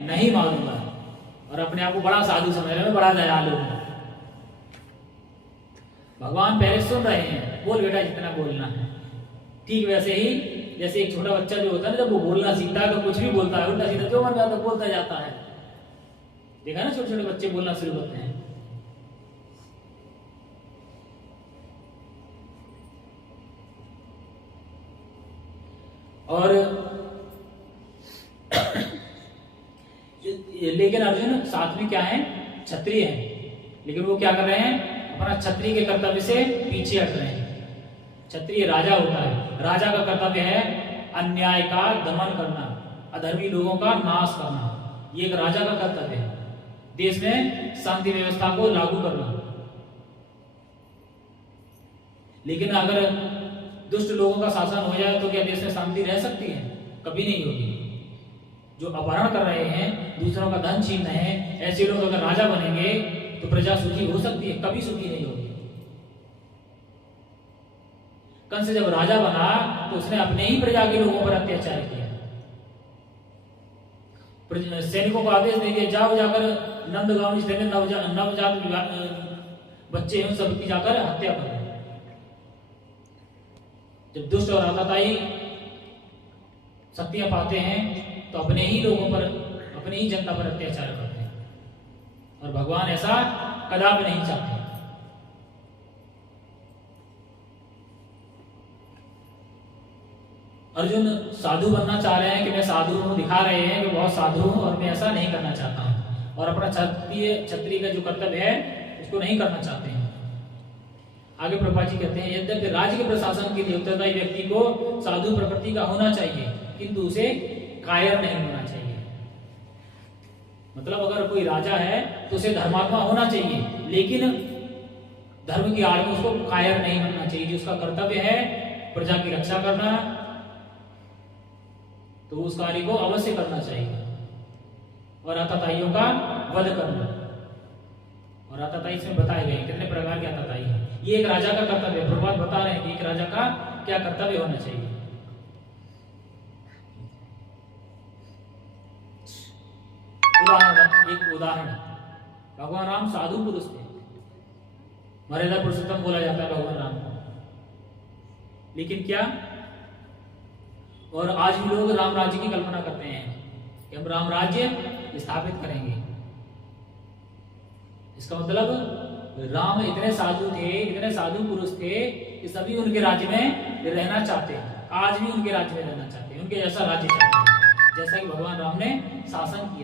नहीं मानूंगा और अपने आप को बड़ा साधु समझ रहे हैं, बड़ा दयालु हूं। भगवान पहले सुन रहे हैं, बोल बेटा जितना बोलना है। ठीक वैसे ही जैसे एक छोटा बच्चा जो होता है ना, जब वो बोलना सीखता है तो कुछ भी बोलता है, उल्टा सीधा जो मन जाता है बोलता जाता है। देखा ना, छोटे छोटे बच्चे बोलना शुरू होते हैं। और लेकिन अर्जुन साथ में क्या है, क्षत्रिय है, लेकिन वो क्या कर रहे हैं, अपना क्षत्रिय के कर्तव्य से पीछे हट रहे हैं। क्षत्रिय राजा होता है, राजा का कर्तव्य है अन्याय का दमन करना, अधर्मी लोगों का नाश करना। ये एक राजा का कर्तव्य है, देश में शांति व्यवस्था को लागू करना। लेकिन अगर दुष्ट लोगों का शासन हो जाए तो क्या देश में शांति रह सकती है? कभी नहीं होगी। जो अपहरण कर रहे हैं, दूसरों का धन छीन रहे हैं, ऐसे लोग अगर राजा बनेंगे तो प्रजा सुखी हो सकती है? कभी सुखी नहीं होगी। कंस जब राजा बना तो उसने अपने ही प्रजा के लोगों पर अत्याचार किया। सैनिकों को आदेश दे दिया, जाओ जाकर नंदगांव जितने नवजात बच्चे हैं सबकी जाकर हत्या करो। जब दुष्ट और आताताई शक्तियां पाते हैं तो अपने ही लोगों पर, अपनी ही जनता पर अत्याचार करते हैं, और भगवान ऐसा कदापि नहीं चाहते। अर्जुन साधु बनना चाह रहे हैं कि मैं साधु हूं, दिखा रहे हैं कि बहुत साधु हूं, और मैं ऐसा नहीं करना चाहता हूं, और अपना क्षत्रिय का जो कर्तव्य है उसको नहीं करना चाहते हैं। आगे प्रभुपाद जी कहते हैं, यद्यपि राज्य के प्रशासन के लिए उत्तरदायी व्यक्ति को साधु प्रकृति का होना चाहिए, किंतु उसे कायर नहीं होना चाहिए। मतलब अगर कोई राजा है तो उसे धर्मात्मा होना चाहिए, लेकिन धर्म की आड़ में उसको कायर नहीं बनना चाहिए। जो उसका कर्तव्य है प्रजा की रक्षा करना, तो उस कार्य को अवश्य करना चाहिए, और आतताइयों का वध करना। और आतताई इसमें बताए गए कितने प्रकार के आतताई हैं। ये एक राजा का कर्तव्य है। प्रभुपाद बता रहे हैं कि एक राजा का क्या कर्तव्य होना चाहिए। एक उदाहरण, भगवान राम साधु पुरुष थे, मर्यादा पुरुषोत्तम बोला जाता है भगवान राम को, लेकिन क्या, और आज भी लोग राम राज्य की कल्पना करते हैं कि हम राम राज्य स्थापित करेंगे। इसका मतलब राम इतने साधु थे, इतने साधु पुरुष थे कि सभी उनके राज्य में रहना चाहते हैं। आज भी उनके राज्य में रहना चाहते हैं, उनके जैसा राज्य चाहते हैं, जैसा कि भगवान राम ने शासन किया।